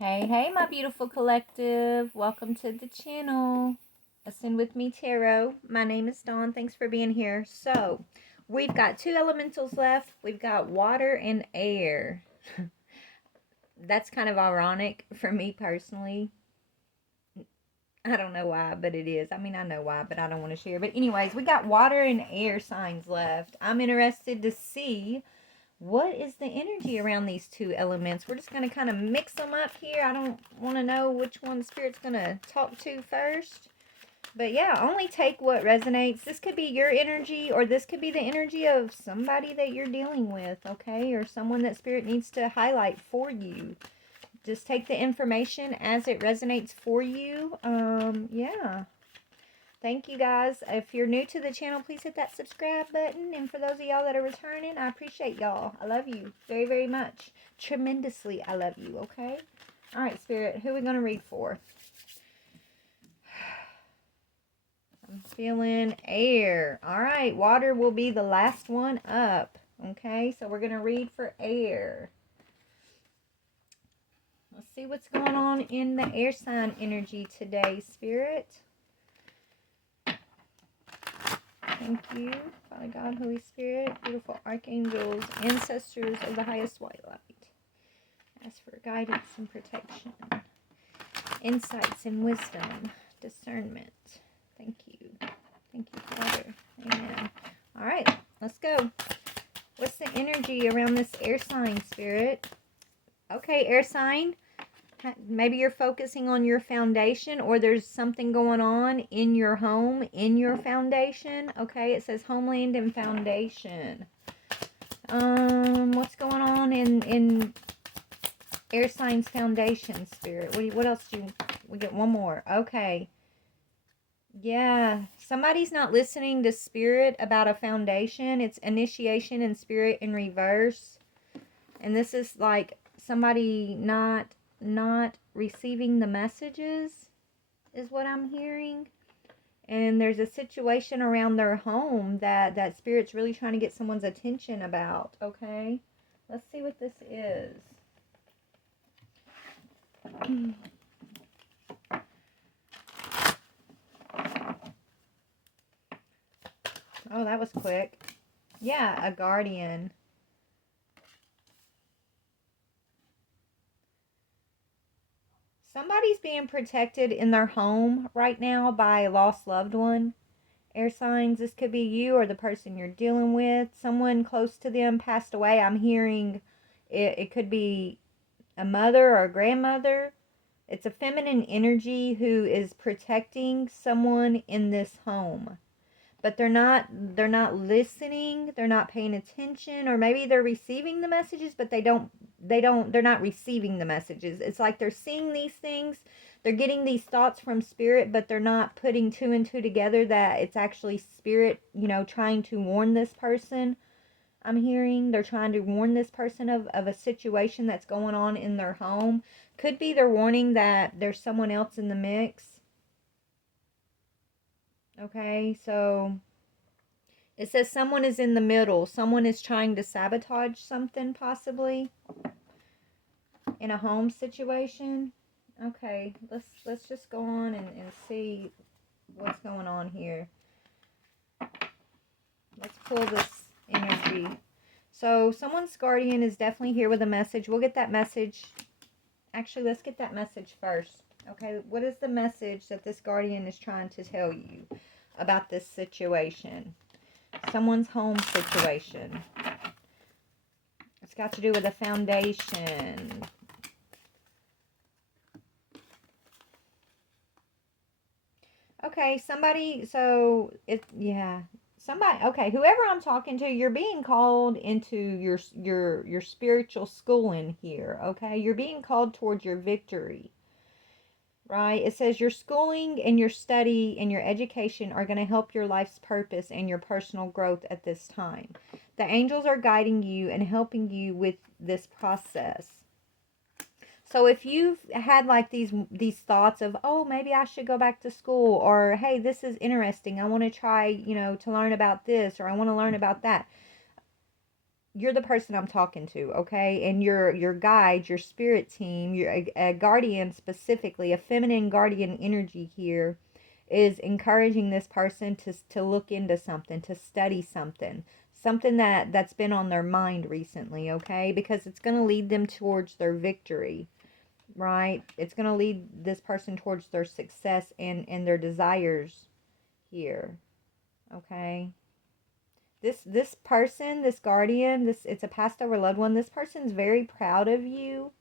Hey, my beautiful collective. Welcome to the channel. Ascend with me, Tarot. My name is Dawn. Thanks for being here. So, we've got two elementals left. We've got water and air. That's kind of ironic for me personally. I don't know why, but it is. I mean, I know why, but I don't want to share. But anyways, we got water and air signs left. I'm interested to see what is the energy around these two elements. We're just going to kind of mix them up here. I don't want to know which one Spirit's going to talk to first. But yeah, only take what resonates. This could be your energy, or this could be the energy of somebody that you're dealing with, okay? Or someone that Spirit needs to highlight for you. Just take the information as it resonates for you. Yeah. Thank you guys. If you're new to the channel, please hit that subscribe button. And for those of y'all that are returning, I appreciate y'all. I love you very, very much. Tremendously, I love you, okay? All right, Spirit, who are we going to read for? I'm feeling air. All right, water will be the last one up, okay? So we're going to read for air. Let's see what's going on in the air sign energy today, Spirit. Thank you, Father God, Holy Spirit, beautiful archangels, ancestors of the highest white light. Ask for guidance and protection, insights and wisdom, discernment. Thank you. Thank you, Father. Amen. All right, let's go. What's the energy around this air sign, Spirit? Okay, air sign. Maybe you're focusing on your foundation, or there's something going on in your home, in your foundation. Okay, it says homeland and foundation. What's going on in air signs foundation, Spirit? What else we get one more. Okay. Yeah, somebody's not listening to Spirit about a foundation. It's initiation and Spirit in reverse. And this is like somebody not receiving the messages is what I'm hearing. And there's a situation around their home that Spirit's really trying to get someone's attention about, okay? Let's see what this is. Oh, that was quick. Yeah, a guardian. Somebody's being protected in their home right now by a lost loved one. Air signs, this could be you or the person you're dealing with. Someone close to them passed away. I'm hearing it could be a mother or a grandmother. It's a feminine energy who is protecting someone in this home. But they're not listening, they're not paying attention, or maybe they're receiving the messages, but they're not receiving the messages. It's like they're seeing these things, they're getting these thoughts from Spirit, but they're not putting two and two together that it's actually Spirit, trying to warn this person. I'm hearing they're trying to warn this person of a situation that's going on in their home. Could be they're warning that there's someone else in the mix. Okay, so it says someone is in the middle. Someone is trying to sabotage something, possibly, in a home situation. Okay, let's just go on and see what's going on here. Let's pull this energy. So someone's guardian is definitely here with a message. We'll get that message. Actually, let's get that message first. Okay, what is the message that this guardian is trying to tell you about this situation? Someone's home situation. It's got to do with a foundation. Okay, somebody, so somebody, okay, whoever I'm talking to, you're being called into your spiritual schooling here, okay? You're being called towards your victory. Right? It says your schooling and your study and your education are going to help your life's purpose and your personal growth at this time. The angels are guiding you and helping you with this process. So if you've had like these thoughts of, oh, maybe I should go back to school, or hey, this is interesting, I want to try, to learn about this, or I want to learn about that. you're the person I'm talking to, okay? And your guide, your spirit team, your a guardian specifically, a feminine guardian energy here is encouraging this person to look into something, to study something, something that's been on their mind recently, okay? Because it's going to lead them towards their victory, right? It's going to lead this person towards their success and their desires here, okay? This person, this guardian, this it's a passed over loved one. This person's very proud of you.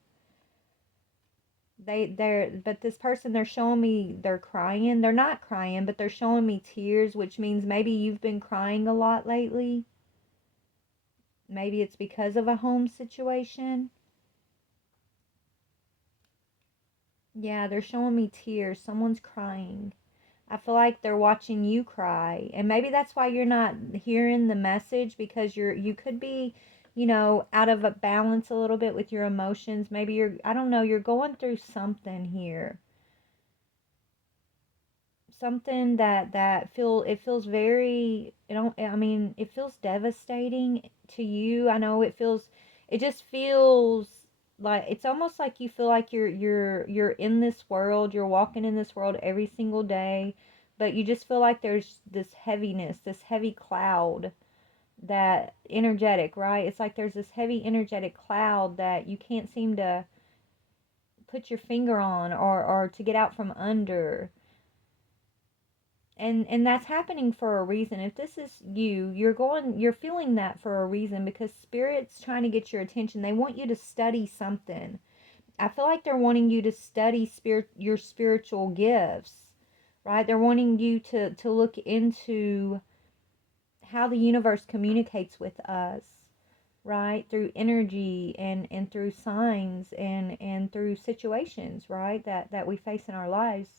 But this person, they're showing me they're crying. They're not crying, but they're showing me tears, which means maybe you've been crying a lot lately. Maybe it's because of a home situation. Yeah, they're showing me tears. Someone's crying. I feel like they're watching you cry. And maybe that's why you're not hearing the message, because you could be, out of a balance a little bit with your emotions. Maybe I don't know, you're going through something here. Something it feels very, it feels devastating to you. I know it just feels like it's almost like you feel like you're in this world, you're walking in this world every single day, but you just feel like there's this heaviness, this heavy cloud, that energetic, right? It's like there's this heavy energetic cloud that you can't seem to put your finger on, or to get out from under. And that's happening for a reason. If this is you're feeling that for a reason, because spirit's trying to get your attention. They want you to study something. I feel like they're wanting you to study your spiritual gifts, right? They're wanting you to look into how the universe communicates with us, right? Through energy and through signs and through situations, right? That we face in our lives.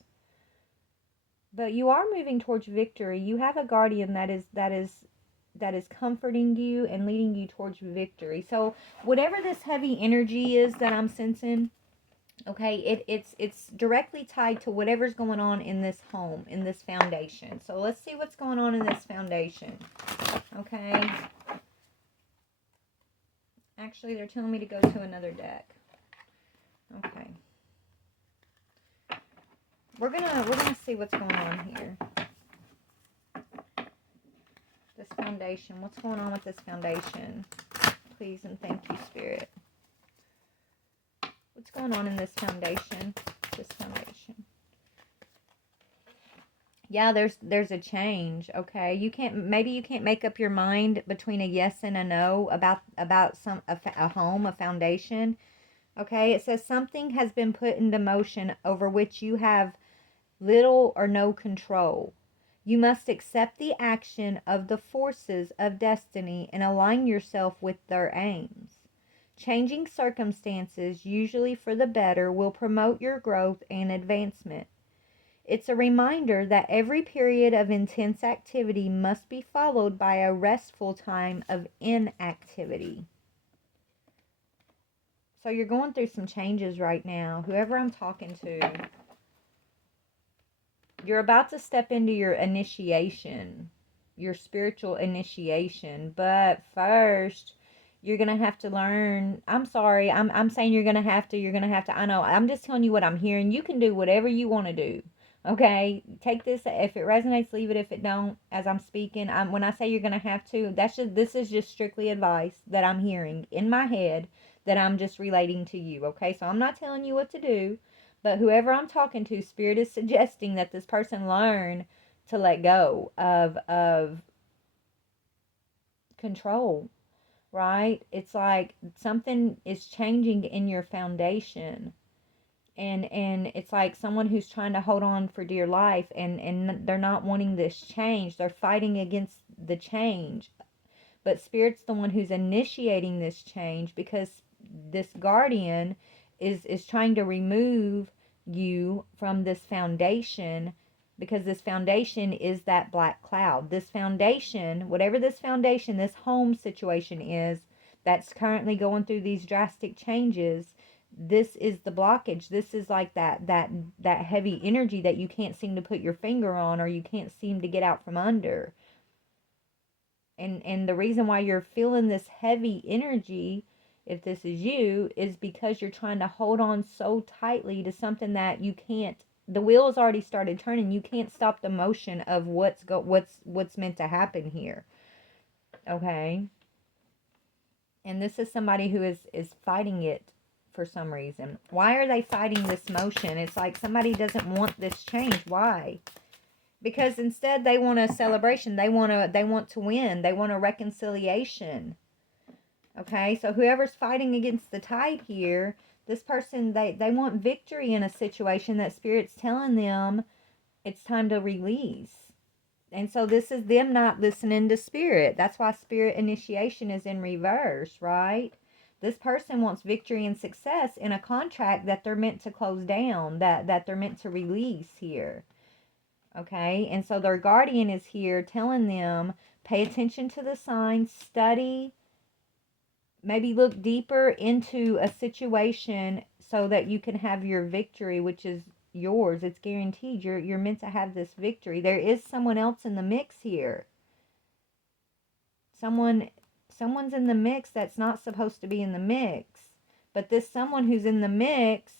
But you are moving towards victory. You have a guardian that is comforting you and leading you towards victory. So whatever this heavy energy is that I'm sensing, okay, it's directly tied to whatever's going on in this home, in this foundation. So let's see what's going on in this foundation. Okay. Actually, they're telling me to go to another deck. Okay. We're gonna see what's going on here. This foundation. What's going on with this foundation? Please and thank you, Spirit. What's going on in this foundation? This foundation. Yeah, there's a change, okay? Maybe you can't make up your mind between a yes and a no about a home, a foundation. Okay? It says something has been put into motion over which you have little or no control. You must accept the action of the forces of destiny and align yourself with their aims. Changing circumstances, usually for the better, will promote your growth and advancement. It's a reminder that every period of intense activity must be followed by a restful time of inactivity. So you're going through some changes right now. Whoever I'm talking to, you're about to step into your initiation, your spiritual initiation. But first, you're going to have to learn. I'm sorry. I'm saying you're going to have to. I know. I'm just telling you what I'm hearing. You can do whatever you want to do. Okay? Take this. If it resonates, leave it. If it don't, as I'm speaking, when I say you're going to have to, this is just strictly advice that I'm hearing in my head that I'm just relating to you. Okay? So I'm not telling you what to do. But whoever I'm talking to, Spirit is suggesting that this person learn to let go of control, right? It's like something is changing in your foundation. And it's like someone who's trying to hold on for dear life, and they're not wanting this change. They're fighting against the change. But Spirit's the one who's initiating this change, because this guardian is trying to remove you from this foundation, because this foundation is that black cloud. This foundation, whatever this foundation, this home situation is, that's currently going through these drastic changes, this is the blockage. This is like that heavy energy that you can't seem to put your finger on, or you can't seem to get out from under. And the reason why you're feeling this heavy energy, if this is you, is because you're trying to hold on so tightly to something that you can't. The wheel's already started turning. You can't stop the motion of what's meant to happen here. Okay? And this is somebody who is fighting it for some reason. Why are they fighting this motion? It's like somebody doesn't want this change. Why? Because instead they want a celebration. They want to win. They want a reconciliation. Okay? So whoever's fighting against the tide here, this person, they want victory in a situation that Spirit's telling them it's time to release. And so this is them not listening to Spirit. That's why Spirit initiation is in reverse, right? This person wants victory and success in a contract that they're meant to close down, that they're meant to release here. Okay? And so their guardian is here telling them, pay attention to the signs, study, maybe look deeper into a situation so that you can have your victory, which is yours. It's guaranteed. You're meant to have this victory. There is someone else in the mix here. Someone's in the mix that's not supposed to be in the mix. But this someone who's in the mix,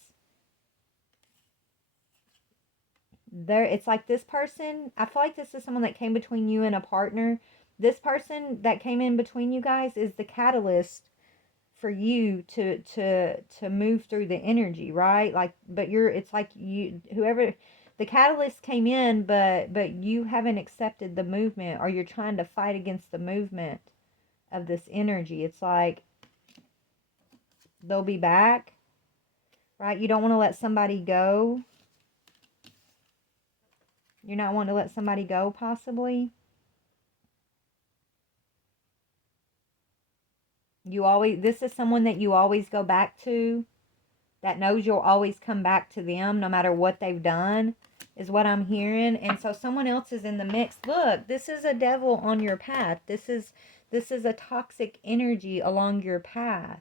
it's like this person, I feel like this is someone that came between you and a partner. This person that came in between you guys is the catalyst for you to move through the energy, right? Like, but it's like you, whoever, the catalyst came in, but you haven't accepted the movement, or you're trying to fight against the movement of this energy. It's like they'll be back, right? You don't want to let somebody go. You're not wanting to let somebody go, possibly. This is someone that you always go back to, that knows you'll always come back to them no matter what they've done, is what I'm hearing. And so someone else is in the mix. Look, this is a devil on your path. This is a toxic energy along your path.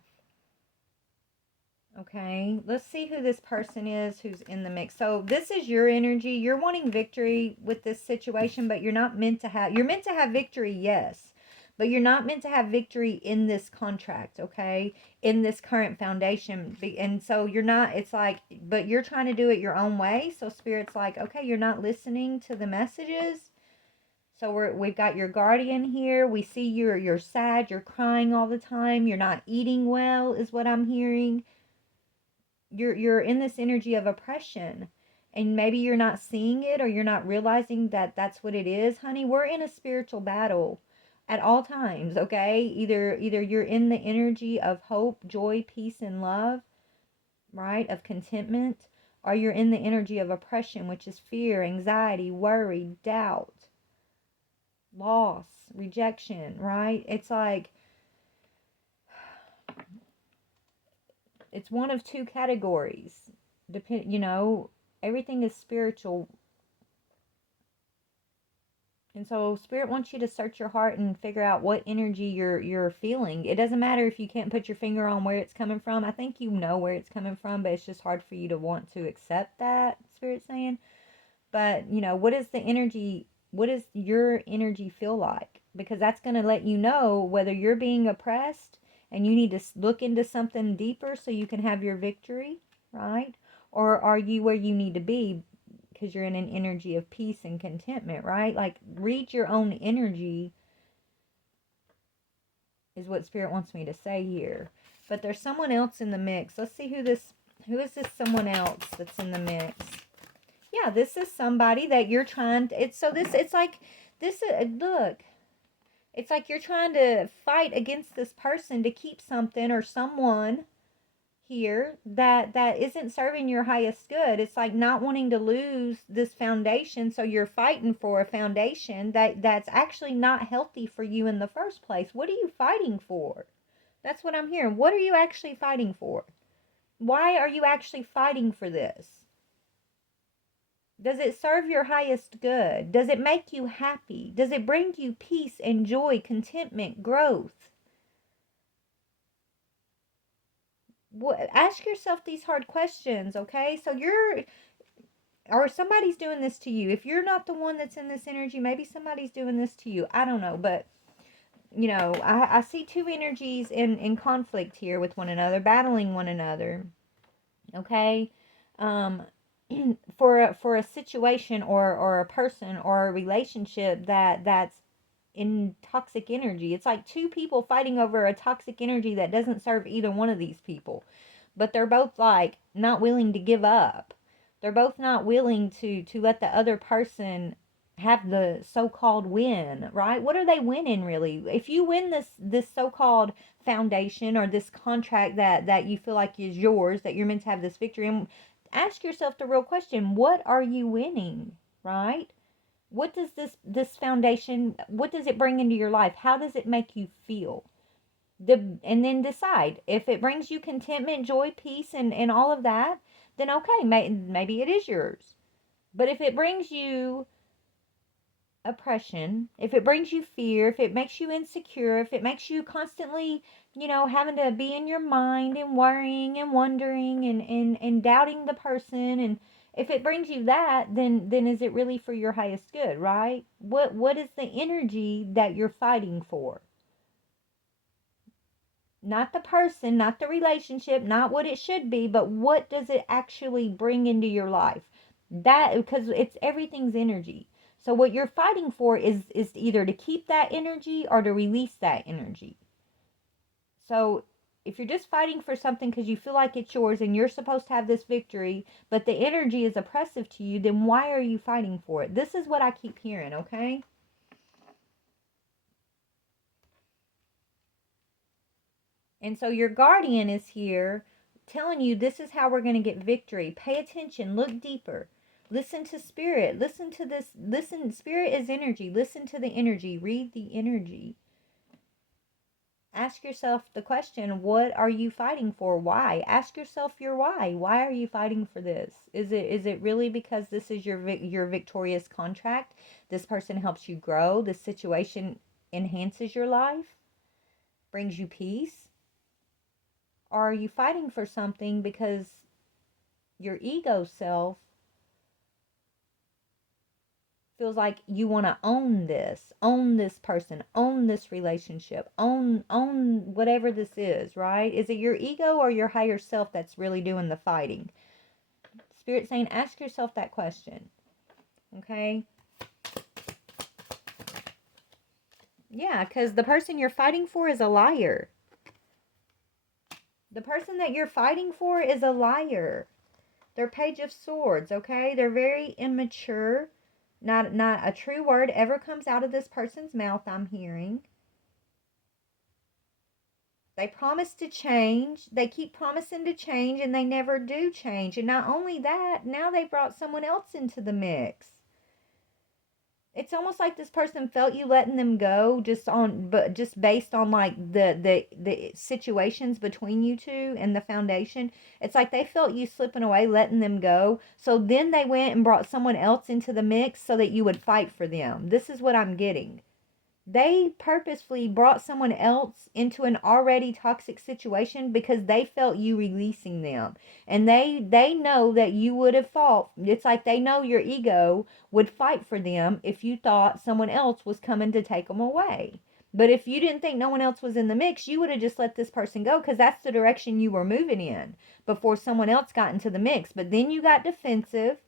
Okay, let's see who this person is who's in the mix. So this is your energy. You're wanting victory with this situation, but you're meant to have victory, yes. But you're not meant to have victory in this contract, okay? In this current foundation. And so you're not, it's like, but you're trying to do it your own way. So Spirit's like, okay, you're not listening to the messages. So we've got your guardian here. We see you're sad, you're crying all the time, you're not eating well, is what I'm hearing. You're in this energy of oppression, and maybe you're not seeing it, or you're not realizing that that's what it is. Honey, we're in a spiritual battle at all times, okay? Either you're in the energy of hope, joy, peace, and love, right, of contentment, or you're in the energy of oppression, which is fear, anxiety, worry, doubt, loss, rejection, right? It's like it's one of two categories. Everything is spiritual. And so Spirit wants you to search your heart and figure out what energy you're feeling. It doesn't matter if you can't put your finger on where it's coming from. I think you know where it's coming from, but it's just hard for you to want to accept that, Spirit's saying. But, what is your energy feel like? Because that's going to let you know whether you're being oppressed and you need to look into something deeper so you can have your victory, right? Or are you where you need to be because you're in an energy of peace and contentment, right? Like, read your own energy is what Spirit wants me to say here. But there's someone else in the mix. Let's see who is this someone else that's in the mix? Yeah, this is somebody that you're trying to, look, it's like you're trying to fight against this person to keep something or someone here that isn't serving your highest good. It's like not wanting to lose this foundation, so you're fighting for a foundation that's actually not healthy for you in the first place. What are you fighting for? That's what I'm hearing. What are you actually fighting for? Why are you actually fighting for this? Does it serve your highest good? Does it make you happy? Does it bring you peace and joy, contentment, growth? Ask yourself these hard questions, okay? So or somebody's doing this to you. If you're not the one that's in this energy, maybe somebody's doing this to you. I don't know, but you know, I see two energies in conflict here with one another, battling one another. Okay. Um, for a situation or a person or a relationship that's in toxic energy. It's like two people fighting over a toxic energy that doesn't serve either one of these people. But they're both like not willing to give up. They're both not willing to let the other person have the so-called win, right? What are they winning really? If you win this so-called foundation or this contract that you feel like is yours, that you're meant to have this victory, and ask yourself the real question, what are you winning, right? What does this foundation, what does it bring into your life? How does it make you feel? And then decide if it brings you contentment, joy, peace, and all of that, then okay, maybe it is yours. But if it brings you oppression, if it brings you fear, if it makes you insecure, if it makes you constantly, having to be in your mind and worrying and wondering and doubting the person, and if it brings you that, then is it really for your highest good, right? What is the energy that you're fighting for? Not the person, not the relationship, not what it should be, but what does it actually bring into your life? That, because it's everything's energy. So what you're fighting for is either to keep that energy or to release that energy. So if you're just fighting for something because you feel like it's yours and you're supposed to have this victory, but the energy is oppressive to you, then why are you fighting for it? This is what I keep hearing, okay? And so your guardian is here telling you this is how we're going to get victory. Pay attention, look deeper. Listen to spirit. Listen to this. Listen, spirit is energy. Listen to the energy. Read the energy. Ask yourself the question, what are you fighting for? Why? Ask yourself your why. Why are you fighting for this? Is it really because this is your victorious contract? This person helps you grow. This situation enhances your life, brings you peace? Or are you fighting for something because your ego self feels like you want to own this person, own this relationship, own whatever this is, right? Is it your ego or your higher self that's really doing the fighting? Spirit saying, ask yourself that question. Okay? Yeah, because the person you're fighting for is a liar. The person that you're fighting for is a liar. They're Page of Swords, okay? They're very immature. Not a true word ever comes out of this person's mouth, I'm hearing. They promise to change. They keep promising to change and they never do change. And not only that, now they brought someone else into the mix. It's almost like this person felt you letting them go just based on like the situations between you two and the foundation. It's like they felt you slipping away, letting them go. So then they went and brought someone else into the mix so that you would fight for them. This is what I'm getting. They purposefully brought someone else into an already toxic situation because they felt you releasing them. And they know that you would have fought. It's like they know your ego would fight for them if you thought someone else was coming to take them away. But if you didn't think no one else was in the mix, you would have just let this person go because that's the direction you were moving in before someone else got into the mix. But then you got defensive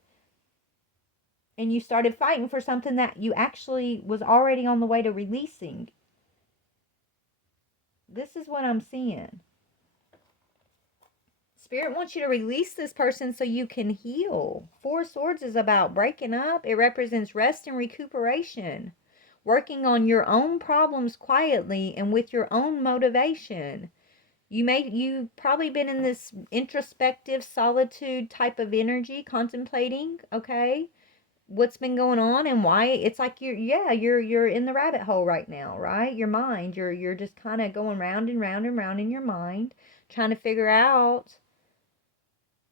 and you started fighting for something that you actually was already on the way to releasing. This is what I'm seeing. Spirit wants you to release this person so you can heal. Four Swords is about breaking up. It represents rest and recuperation. Working on your own problems quietly and with your own motivation. You've probably been in this introspective solitude type of energy, contemplating, okay? What's been going on and why. It's like you're in the rabbit hole right now, right? Your mind, you're just kind of going round and round and round in your mind, trying to figure out.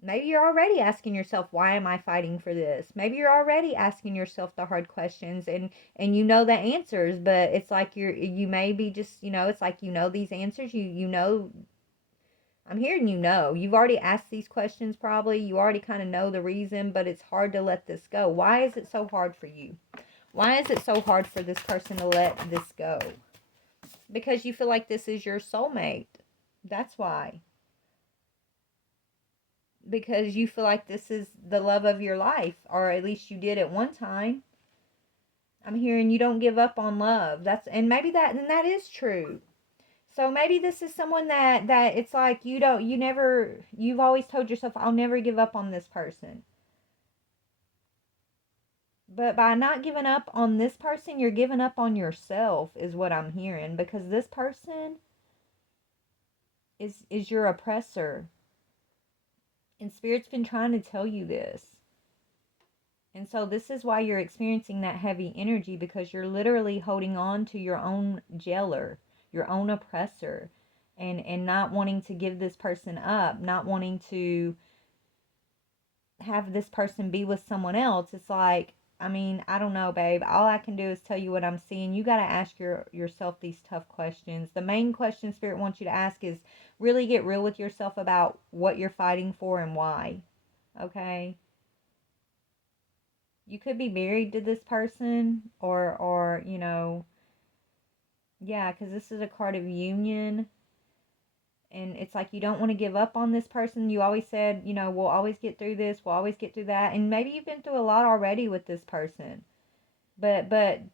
Maybe you're already asking yourself, why am I fighting for this? Maybe you're already asking yourself the hard questions and you know the answers, but it's like you may be just, it's like these answers. I'm hearing you've already asked these questions probably. You already kind of know the reason, but it's hard to let this go. Why is it so hard for you? Why is it so hard for this person to let this go? Because you feel like this is your soulmate. That's why. Because you feel like this is the love of your life, or at least you did at one time. I'm hearing you don't give up on love. And maybe that is true. So maybe this is someone that it's like you've always told yourself, I'll never give up on this person. But by not giving up on this person, you're giving up on yourself, is what I'm hearing, because this person is your oppressor. And Spirit's been trying to tell you this. And so this is why you're experiencing that heavy energy, because you're literally holding on to your own jailer, your own oppressor, and not wanting to give this person up, not wanting to have this person be with someone else. It's like, I mean, I don't know, babe. All I can do is tell you what I'm seeing. You got to ask yourself these tough questions. The main question Spirit wants you to ask is really get real with yourself about what you're fighting for and why. Okay? You could be married to this person, or yeah, because this is a card of union. And it's like you don't want to give up on this person. You always said, we'll always get through this, we'll always get through that. And maybe you've been through a lot already with this person. But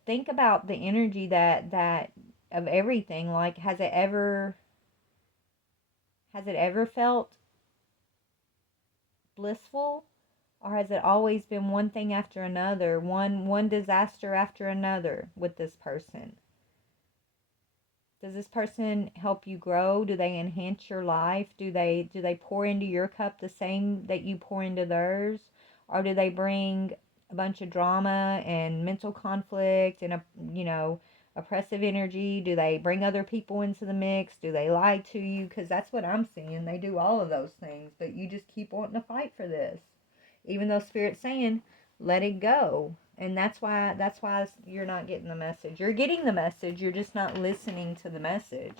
think about the energy that of everything. Like, has it ever felt blissful? Or has it always been one thing after another, one disaster after another with this person? Does this person help you grow? Do they enhance your life? Do they pour into your cup the same that you pour into theirs? Or do they bring a bunch of drama and mental conflict and oppressive energy? Do they bring other people into the mix? Do they lie to you? Because that's what I'm seeing. They do all of those things, but you just keep wanting to fight for this. Even though Spirit's saying, let it go. And that's why you're not getting the message. You're getting the message, you're just not listening to the message.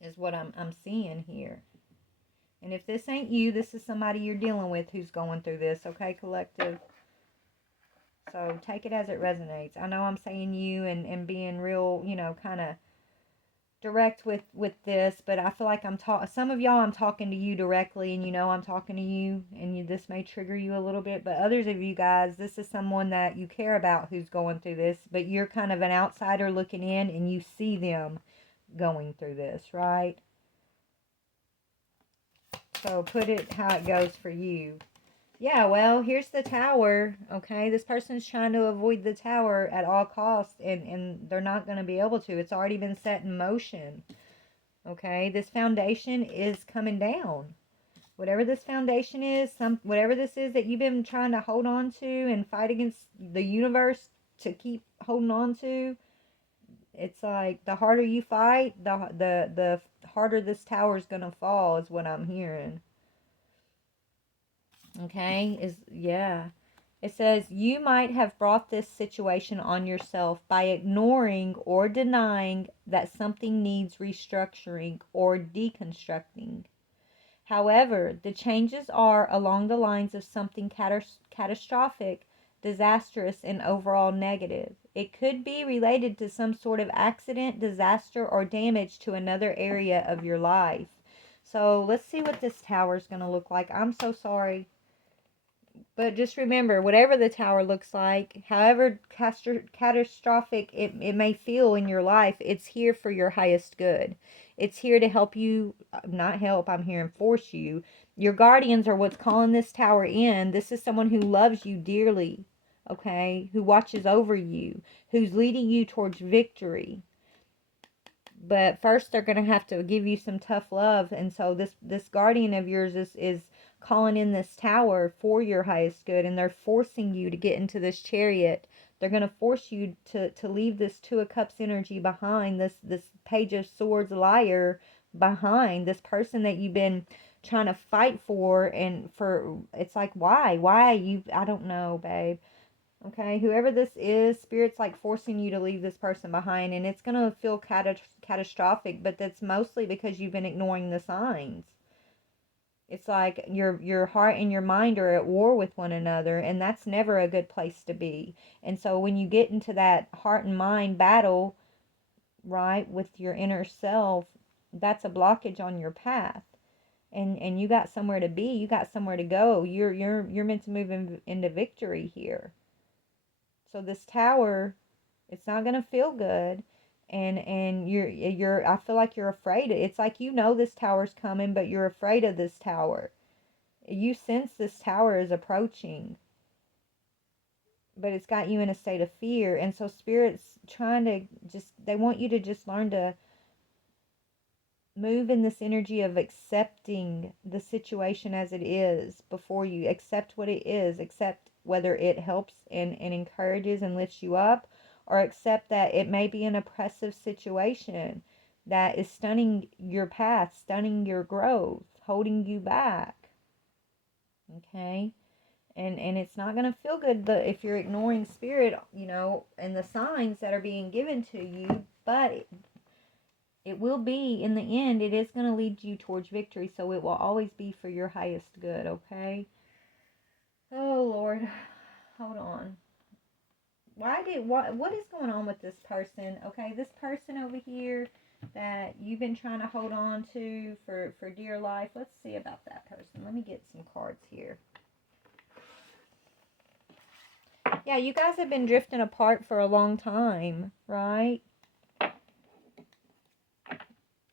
Is what I'm seeing here. And if this ain't you, this is somebody you're dealing with who's going through this, okay, collective? So take it as it resonates. I know I'm saying you and being real, kind of direct with this, but I feel like some of y'all I'm talking to you directly, and I'm talking to you, and this may trigger you a little bit, but others of you guys, this is someone that you care about who's going through this, but you're kind of an outsider looking in, and you see them going through this, right? So put it how it goes for you. Yeah, well, here's the tower, okay? This person's trying to avoid the tower at all costs, and they're not going to be able to. It's already been set in motion, okay? This foundation is coming down. Whatever this foundation is, whatever this is that you've been trying to hold on to and fight against the universe to keep holding on to, it's like the harder you fight, the harder this tower is going to fall, is what I'm hearing. Okay, it says you might have brought this situation on yourself by ignoring or denying that something needs restructuring or deconstructing. However, the changes are along the lines of something catastrophic, disastrous, and overall negative. It could be related to some sort of accident, disaster, or damage to another area of your life. So let's see what this tower is going to look like. I'm so sorry. But just remember, whatever the tower looks like, however catastrophic it may feel in your life, it's here for your highest good. It's here to help you, not help, I'm here and force you. Your guardians are what's calling this tower in. This is someone who loves you dearly, okay? Who watches over you, who's leading you towards victory. But first they're going to have to give you some tough love, and so this guardian of yours is calling in this tower for your highest good, and they're forcing you to get into this chariot. They're going to force you to leave this Two of Cups energy behind, this Page of Swords liar behind, this person that you've been trying to fight for, and for, it's like, why I don't know, babe. Okay, whoever this is, Spirit's like forcing you to leave this person behind, and it's going to feel catastrophic, but that's mostly because you've been ignoring the signs. It's like your heart and your mind are at war with one another, and that's never a good place to be. And so when you get into that heart and mind battle, right, with your inner self, that's a blockage on your path. And you got somewhere to be, you got somewhere to go. You're meant to move into victory here. So this tower, it's not going to feel good. And you're I feel like you're afraid. It's like you know this tower's coming, but you're afraid of this tower. You sense this tower is approaching, but it's got you in a state of fear. And so spirit's trying to just, they want you to just learn to move in this energy of accepting the situation as it is before you. Accept what it is. Accept whether it helps and encourages and lifts you up, or accept that it may be an oppressive situation that is stunning your path, stunning your growth, holding you back. Okay? And it's not going to feel good if you're ignoring spirit, and the signs that are being given to you, but it will be, in the end, it is going to lead you towards victory, so it will always be for your highest good, okay? Oh, Lord. Hold on. What is going on with this person? Okay, this person over here that you've been trying to hold on to for dear life. Let's see about that person. Let me get some cards here. Yeah, you guys have been drifting apart for a long time, right?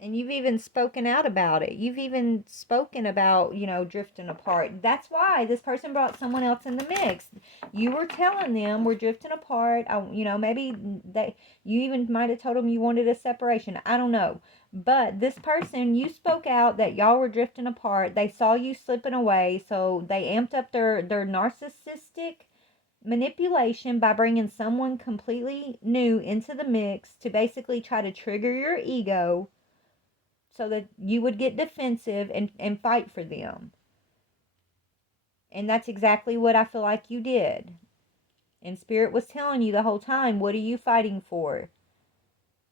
And you've even spoken out about it. You've even spoken about, drifting apart. That's why this person brought someone else in the mix. You were telling them we're drifting apart. Maybe you even might have told them you wanted a separation. I don't know. But this person, you spoke out that y'all were drifting apart. They saw you slipping away, so they amped up their narcissistic manipulation by bringing someone completely new into the mix to basically try to trigger your ego so that you would get defensive and fight for them. And that's exactly what I feel like you did. And Spirit was telling you the whole time, what are you fighting for?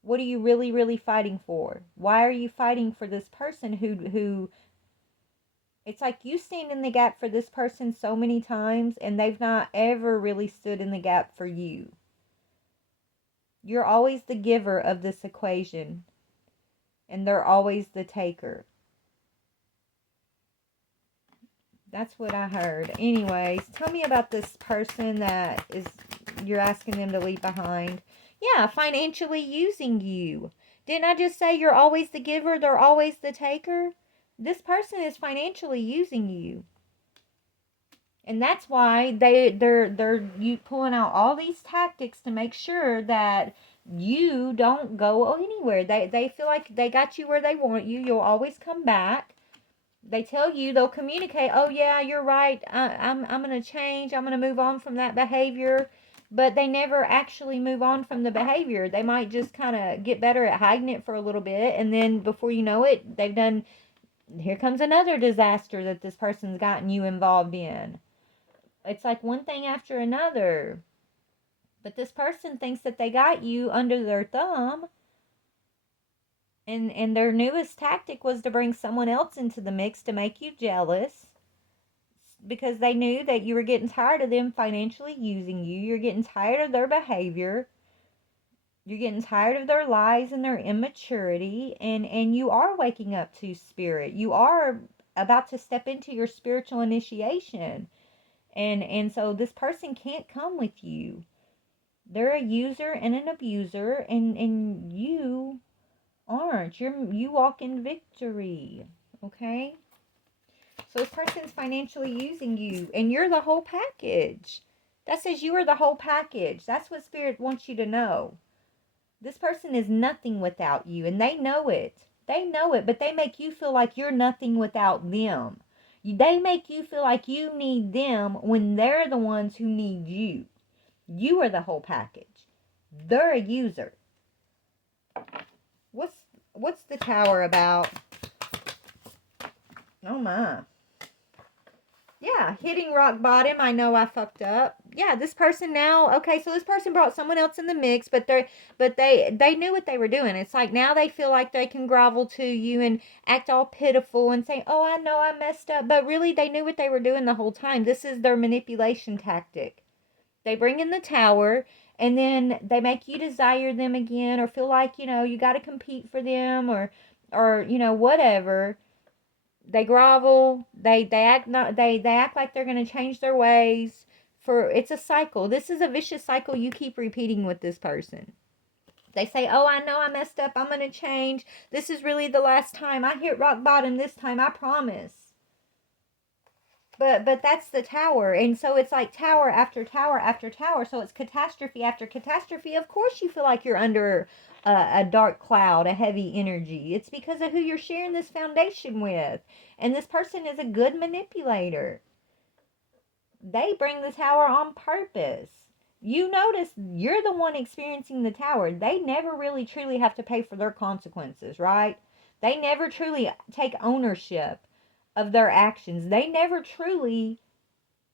What are you really, really fighting for? Why are you fighting for this person who it's like you stand in the gap for this person so many times and they've not ever really stood in the gap for you. You're always the giver of this equation, and they're always the taker. That's what I heard. Anyways, tell me about this person that you're asking them to leave behind. Yeah, financially using you. Didn't I just say you're always the giver, they're always the taker? This person is financially using you. And that's why they're you pulling out all these tactics to make sure that you don't go anywhere. They feel like they got you where they want you. You'll always come back. They tell you, they'll communicate, oh yeah, you're right, I'm going to change, I'm going to move on from that behavior, but they never actually move on from the behavior. They might just kind of get better at hiding it for a little bit, and then before you know it, here comes another disaster that this person's gotten you involved in. It's like one thing after another. But this person thinks that they got you under their thumb. And their newest tactic was to bring someone else into the mix to make you jealous, because they knew that you were getting tired of them financially using you. You're getting tired of their behavior. You're getting tired of their lies and their immaturity. And you are waking up to spirit. You are about to step into your spiritual initiation. And so this person can't come with you. They're a user and an abuser, and you aren't. You walk in victory, okay? So this person's financially using you, and you're the whole package. That says you are the whole package. That's what Spirit wants you to know. This person is nothing without you, and they know it. They know it, but they make you feel like you're nothing without them. They make you feel like you need them when they're the ones who need you. You are the whole package. They're a user. What's the tower about? Oh my. Yeah, hitting rock bottom. I know I fucked up. Yeah, this person now. Okay, so this person brought someone else in the mix, but they knew what they were doing. It's like now they feel like they can grovel to you and act all pitiful and say, "Oh, I know I messed up," but really they knew what they were doing the whole time. This is their manipulation tactic. They bring in the tower, And then they make you desire them again, or feel like, you got to compete for them, or whatever. They grovel. They act not. They act like they're going to change their ways. It's a cycle. This is a vicious cycle you keep repeating with this person. They say, "Oh, I know I messed up. I'm going to change. This is really the last time. I hit rock bottom this time. I promise." But that's the tower. And so it's like tower after tower after tower. So it's catastrophe after catastrophe. Of course you feel like you're under a dark cloud, a heavy energy. It's because of who you're sharing this foundation with. And this person is a good manipulator. They bring the tower on purpose. You notice you're the one experiencing the tower. They never really truly have to pay for their consequences, right? They never truly take ownership of their actions. They never truly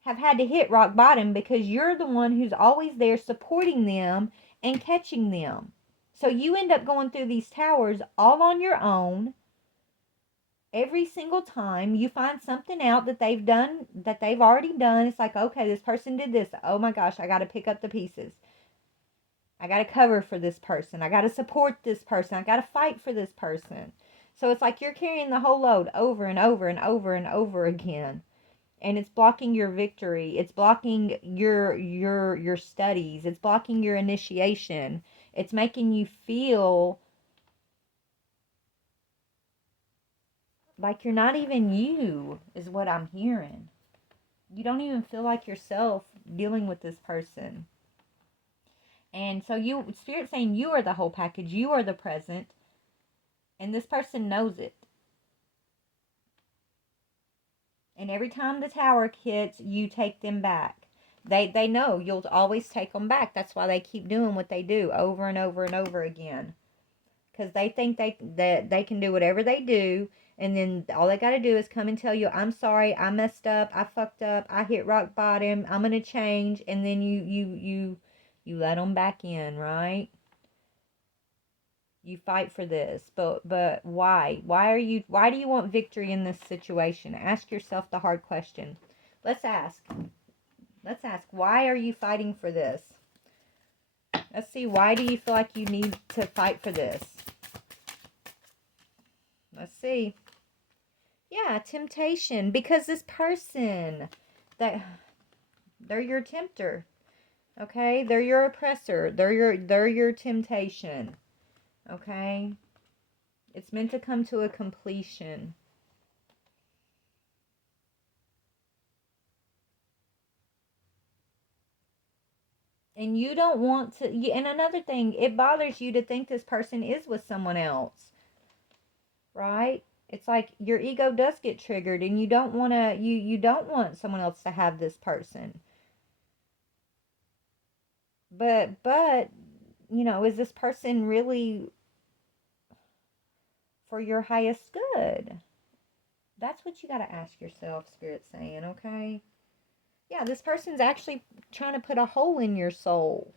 have had to hit rock bottom because you're the one who's always there supporting them and catching them. So you end up going through these towers all on your own. Every single time you find something out that they've done, that they've already done, it's like, okay, this person did this. Oh my gosh, I got to pick up the pieces. I got to cover for this person. I got to support this person. I got to fight for this person. So it's like you're carrying the whole load over and over and over and over again. And it's blocking your victory. It's blocking your studies. It's blocking your initiation. It's making you feel like you're not even you, is what I'm hearing. You don't even feel like yourself dealing with this person. And so Spirit saying you are the whole package. You are the present. And this person knows it. And every time the tower hits, you take them back. They know you'll always take them back. That's why they keep doing what they do over and over and over again. Because they think that they can do whatever they do. And then all they got to do is come and tell you, I'm sorry, I messed up, I fucked up, I hit rock bottom, I'm going to change. And then you let them back in, right? You fight for this, but why? Why do you want victory in this situation? Ask yourself the hard question. Let's ask, why are you fighting for this? Let's see, why do you feel like you need to fight for this? Let's see. Yeah, temptation. Because this person, they're your tempter. Okay? They're your oppressor. They're your temptation. Okay? It's meant to come to a completion. And you don't want to, and another thing, it bothers you to think this person is with someone else. Right? It's like your ego does get triggered and you don't want to, you don't want someone else to have this person. But, is this person really for your highest good? That's what you got to ask yourself, Spirit's saying, okay? Yeah, this person's actually trying to put a hole in your soul,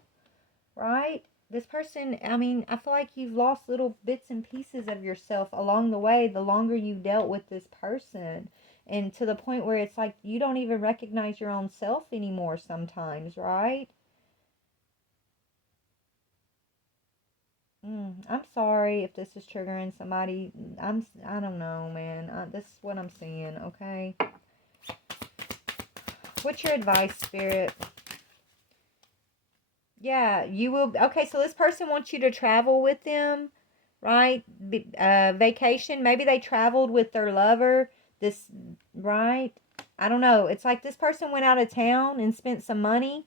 right? This person, I feel like you've lost little bits and pieces of yourself along the way the longer you've dealt with this person. And to the point where it's like you don't even recognize your own self anymore sometimes, right? I'm sorry if this is triggering somebody. I don't know, man. This is what I'm seeing, okay? What's your advice, Spirit? Yeah, you will. Okay, so this person wants you to travel with them, right? Vacation. Maybe they traveled with their lover. Right? I don't know. It's like this person went out of town and spent some money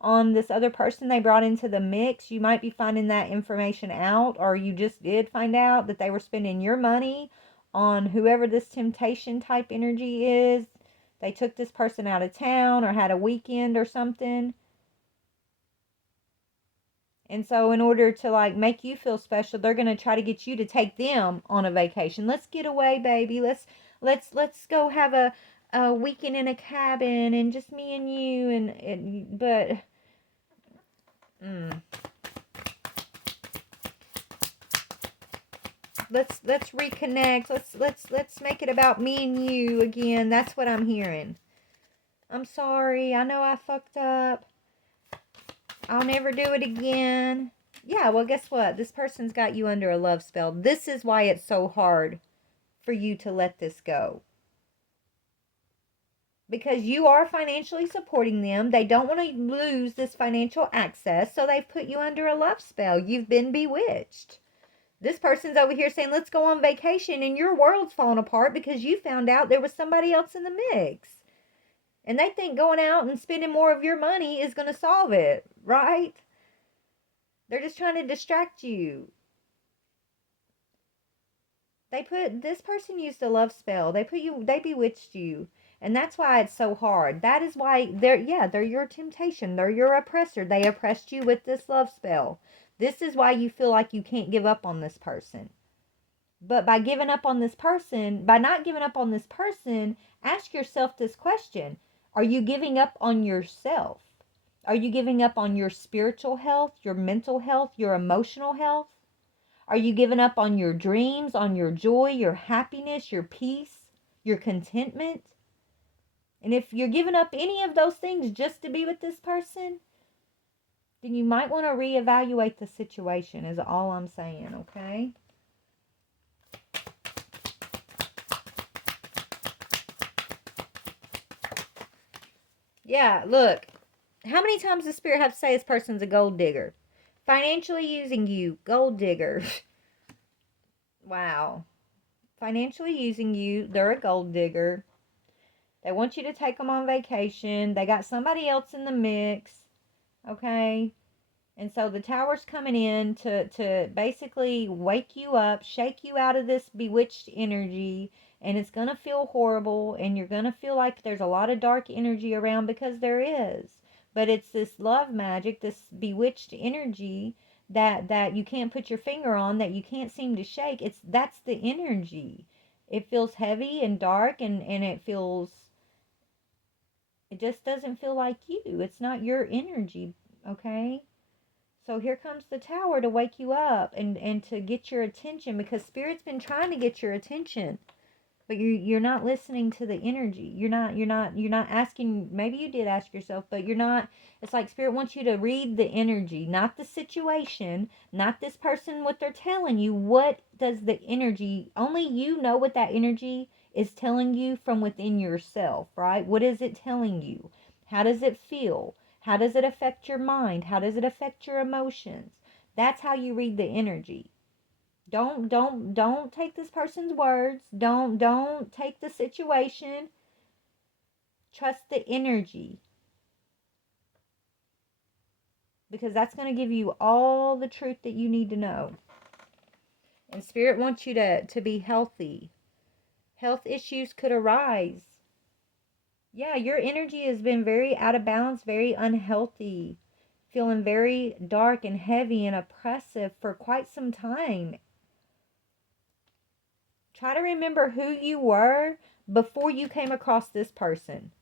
on this other person they brought into the mix. You might be finding that information out, or you just did find out that they were spending your money on whoever this temptation type energy is. They took this person out of town or had a weekend or something. And so in order to like make you feel special, they're going to try to get you to take them on a vacation. Let's get away, baby. Let's go have a weekend in a cabin and just me and you but let's reconnect. Let's make it about me and you again. That's what I'm hearing. I'm sorry. I know I fucked up. I'll never do it again. Yeah, well, guess what? This person's got you under a love spell. This is why it's so hard for you to let this go. Because you are financially supporting them. They don't want to lose this financial access, so they've put you under a love spell. You've been bewitched. This person's over here saying, let's go on vacation, and your world's falling apart because you found out there was somebody else in the mix. And they think going out and spending more of your money is going to solve it, right? They're just trying to distract you. This person used a love spell. They bewitched you. And that's why it's so hard. That is why they're your temptation. They're your oppressor. They oppressed you with this love spell. This is why you feel like you can't give up on this person. But by not giving up on this person, ask yourself this question. Are you giving up on yourself? Are you giving up on your spiritual health, your mental health, your emotional health? Are you giving up on your dreams, on your joy, your happiness, your peace, your contentment? And if you're giving up any of those things just to be with this person, then you might want to reevaluate the situation, is all I'm saying, okay? Yeah, look. How many times does Spirit have to say this person's a gold digger? Financially using you, gold digger. Wow. Financially using you, they're a gold digger. They want you to take them on vacation. They got somebody else in the mix. Okay? And so the tower's coming in to basically wake you up, shake you out of this bewitched energy, and it's going to feel horrible, and you're going to feel like there's a lot of dark energy around, because there is. But it's this love magic, this bewitched energy that you can't put your finger on, that you can't seem to shake. That's the energy. It feels heavy and dark, and it just doesn't feel like you. It's not your energy, okay? So here comes the tower to wake you up and to get your attention, because Spirit's been trying to get your attention. But you're not listening to the energy. You're not asking. Maybe you did ask yourself, but you're not. It's like Spirit wants you to read the energy, not the situation, not this person, what they're telling you. What does the energy, only you know what that energy is telling you from within yourself, right? What is it telling you? How does it feel? How does it affect your mind? How does it affect your emotions? That's how you read the energy. Don't take this person's words. Don't take the situation. Trust the energy, because that's going to give you all the truth that you need to know. And Spirit wants you to be healthy. Health issues could arise. Yeah, your energy has been very out of balance, very unhealthy, feeling very dark and heavy and oppressive for quite some time. Try to remember who you were before you came across this person.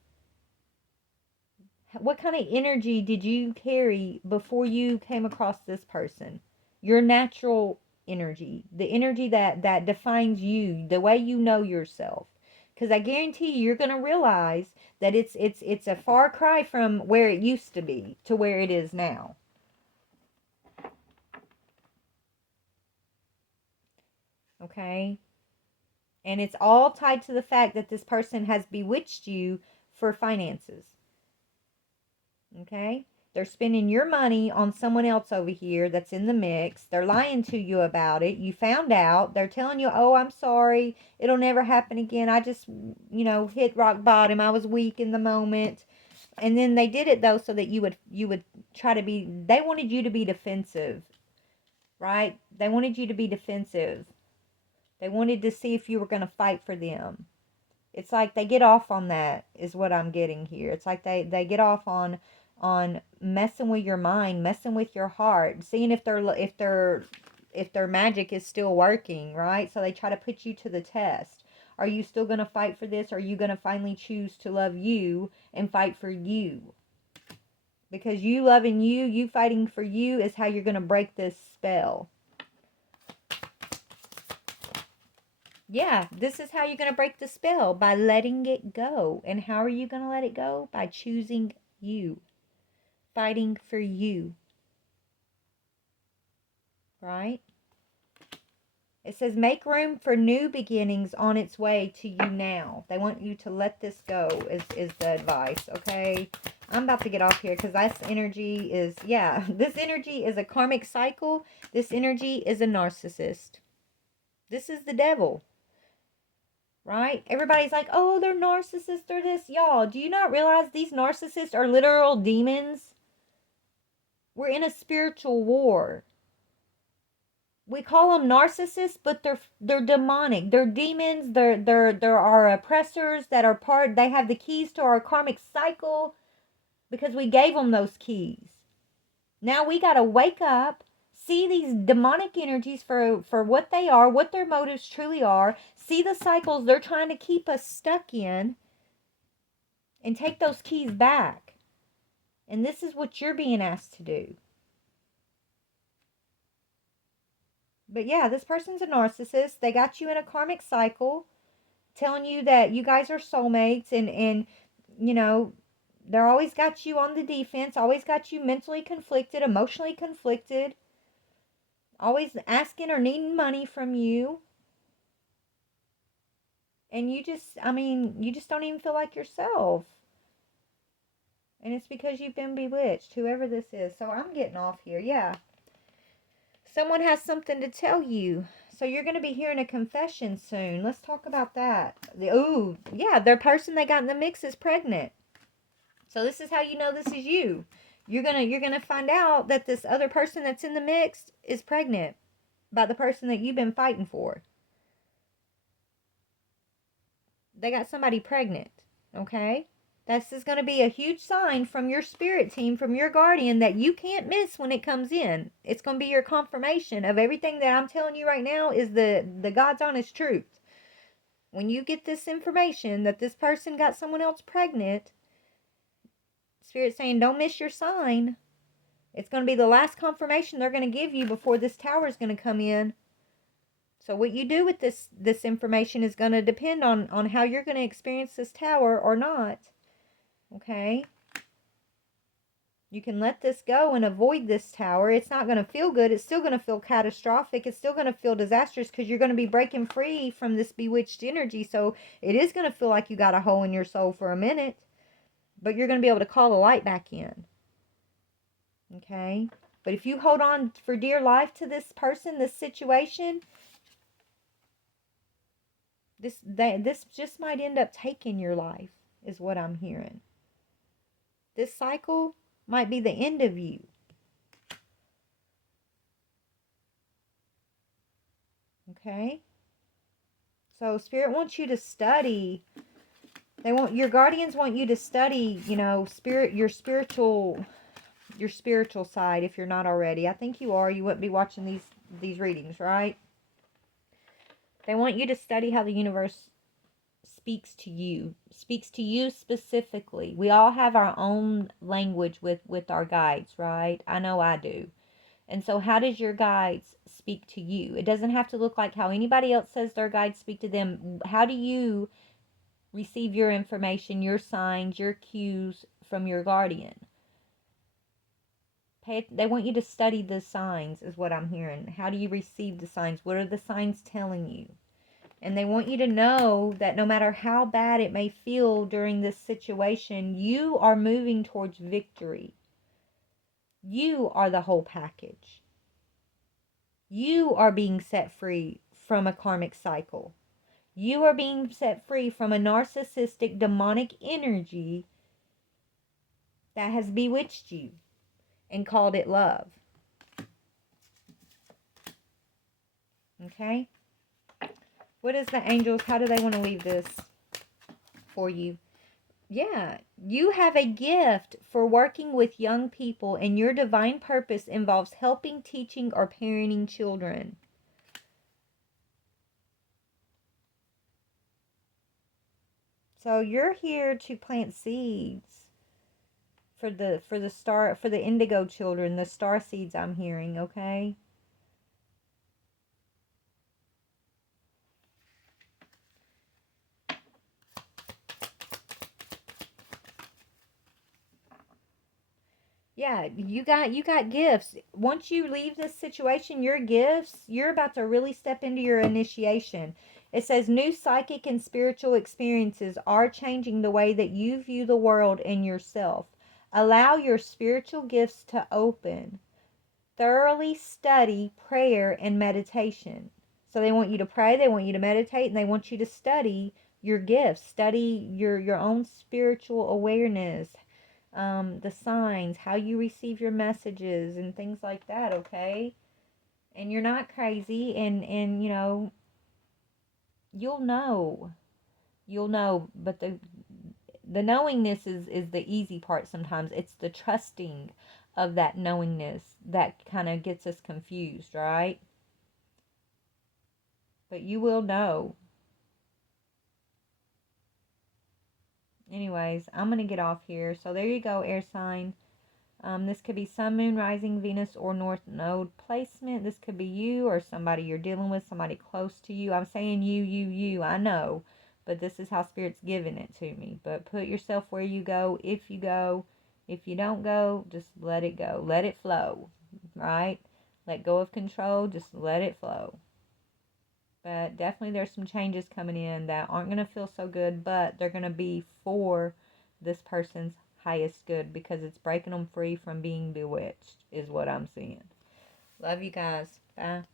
What kind of energy did you carry before you came across this person? Your natural energy, the energy that defines you, the way you know yourself. Because I guarantee you're going to realize that it's a far cry from where it used to be to where it is now. Okay? And it's all tied to the fact that this person has bewitched you for finances. Okay? They're spending your money on someone else over here that's in the mix. They're lying to you about it. You found out. They're telling you, oh, I'm sorry. It'll never happen again. I just, hit rock bottom. I was weak in the moment. And then they did it, though, so that you would try to be, they wanted you to be defensive, right? They wanted you to be defensive. They wanted to see if you were going to fight for them. It's like they get off on that, is what I'm getting here. It's like they get off on messing with your mind, messing with your heart, seeing if their magic is still working, right? So they try to put you to the test. Are you still going to fight for this? Or are you going to finally choose to love you and fight for you? Because you loving you fighting for you is how you're going to break this spell. Yeah, this is how you're going to break the spell, by letting it go. And how are you going to let it go? By choosing you. fighting for you. Right? It says, make room for new beginnings on its way to you now. They want you to let this go is the advice, okay? I'm about to get off here because this energy is, yeah, this energy is a karmic cycle. This energy is a narcissist. This is the devil, right? Everybody's like, oh, they're narcissists, they're this. Y'all, do you not realize these narcissists are literal demons? We're in a spiritual war. We call them narcissists, but they're demonic. They're demons. They're our oppressors that are part. They have the keys to our karmic cycle because we gave them those keys. Now we got to wake up, see these demonic energies for what they are, what their motives truly are, see the cycles they're trying to keep us stuck in, and take those keys back. And this is what you're being asked to do. But yeah, this person's a narcissist. They got you in a karmic cycle, telling you that you guys are soulmates, and you know, they're always got you on the defense, always got you mentally conflicted, emotionally conflicted, always asking or needing money from you. And you just, I mean, you just don't even feel like yourself. And it's because you've been bewitched, whoever this is. So I'm getting off here. Yeah. Someone has something to tell you. So you're going to be hearing a confession soon. Let's talk about that. Ooh, yeah, the person they got in the mix is pregnant. So this is how you know this is you. You're gonna find out that this other person that's in the mix is pregnant by the person that you've been fighting for. They got somebody pregnant. Okay? This is going to be a huge sign from your spirit team, from your guardian, that you can't miss when it comes in. It's going to be your confirmation of everything that I'm telling you right now is the God's honest truth. When you get this information that this person got someone else pregnant, Spirit's saying, don't miss your sign. It's going to be the last confirmation they're going to give you before this tower is going to come in. So what you do with this information is going to depend on how you're going to experience this tower or not. Okay? You can let this go and avoid this tower. It's not going to feel good. It's still going to feel catastrophic. It's still going to feel disastrous because you're going to be breaking free from this bewitched energy. So it is going to feel like you got a hole in your soul for a minute. But you're going to be able to call the light back in. Okay? But if you hold on for dear life to this person, this situation, this just might end up taking your life, is what I'm hearing. This cycle might be the end of you. Okay? So Spirit wants you to study. Your guardians want you to study, your spiritual side if you're not already. I think you are. You wouldn't be watching these readings, right? They want you to study how the universe speaks to you specifically. We all have our own language with our guides, right? I know I do. And so how does your guides speak to you? It doesn't have to look like how anybody else says their guides speak to them. How do you receive your information, your signs, your cues from your guardian? They want you to study the signs, is what I'm hearing. How do you receive the signs? What are the signs telling you? And they want you to know that no matter how bad it may feel during this situation, you are moving towards victory. You are the whole package. You are being set free from a karmic cycle. You are being set free from a narcissistic demonic energy that has bewitched you and called it love. Okay? What is the angels? How do they want to leave this for you? Yeah, you have a gift for working with young people, and your divine purpose involves helping, teaching, or parenting children. So you're here to plant seeds for the indigo children, the star seeds I'm hearing, okay? Yeah, you got gifts. Once you leave this situation, your gifts, you're about to really step into your initiation. It says new psychic and spiritual experiences are changing the way that you view the world and yourself. Allow your spiritual gifts to open. Thoroughly study prayer and meditation. So they want you to pray, they want you to meditate, and they want you to study your gifts, study your own spiritual awareness, the signs, how you receive your messages, and things like that. Okay, and you're not crazy, and you know you'll know, you'll know. But the knowingness is the easy part. Sometimes it's the trusting of that knowingness that kind of gets us confused, right? But you will know. Anyways, I'm going to get off here. So there you go, air sign. This could be Sun, Moon, Rising, Venus, or North Node placement. This could be you or somebody you're dealing with, somebody close to you. I'm saying you, I know. But this is how Spirit's giving it to me. But put yourself where you go, if you go. If you don't go, just let it go. Let it flow, right? Let go of control. Just let it flow. But definitely there's some changes coming in that aren't going to feel so good, but they're going to be for this person's highest good because it's breaking them free from being bewitched, is what I'm seeing. Love you guys. Bye.